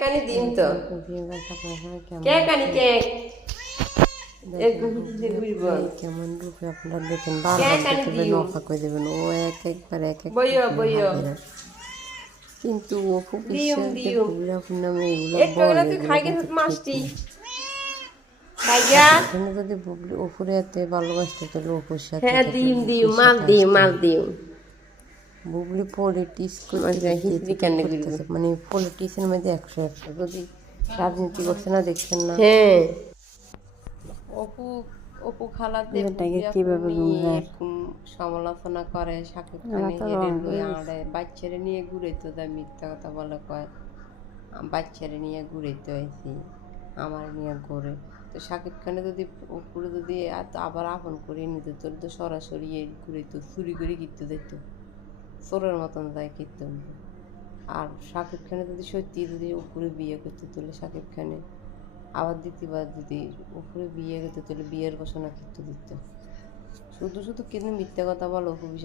কানি দিন তো কানি কেক কেমন রূপে আপনারা দেখেন বারবার দেখবেন অফা করে দেবেন ও একবার এক এক কিন্তু অপু বিশ্বাস নামে এগুলো এখানে যদি অপুরে এত ভালোবাসতে তাহলে অপুর সাথে বুবলি পলিটিক্স মানে পলিটিক্সের মধ্যে 100 যদি রাজনীতি করছে না দেখছেন না অপু খালাতে কিভাবে সমালোচনা করে শাকিব খানের বাচ্চারে নিয়ে ঘুরে তো তাই মিথ্যা কথা বলে কয় বাচ্চারে নিয়ে ঘুরে তো আইছি আমার নিয়ে ঘুরে তো শাকিব খানে যদি উপরে যদি আবার আপন করে নিত তোর তো সরাসরি ঘুরে তো চুরি করে কিনতে দিত চোরের মতন যায় কীর্তন আর শাকিব খানে যদি সত্যি যদি উপরে বিয়ে করতে তাহলে শাকিব খানে আবার দ্বিতীয়বার যদি উপরে বিয়ে করতে তাহলে বিয়ের ঘোষণা করতে দিত শুধু শুধু কিন্তু মিথ্যা কথা বলো অপু বিশ্বাস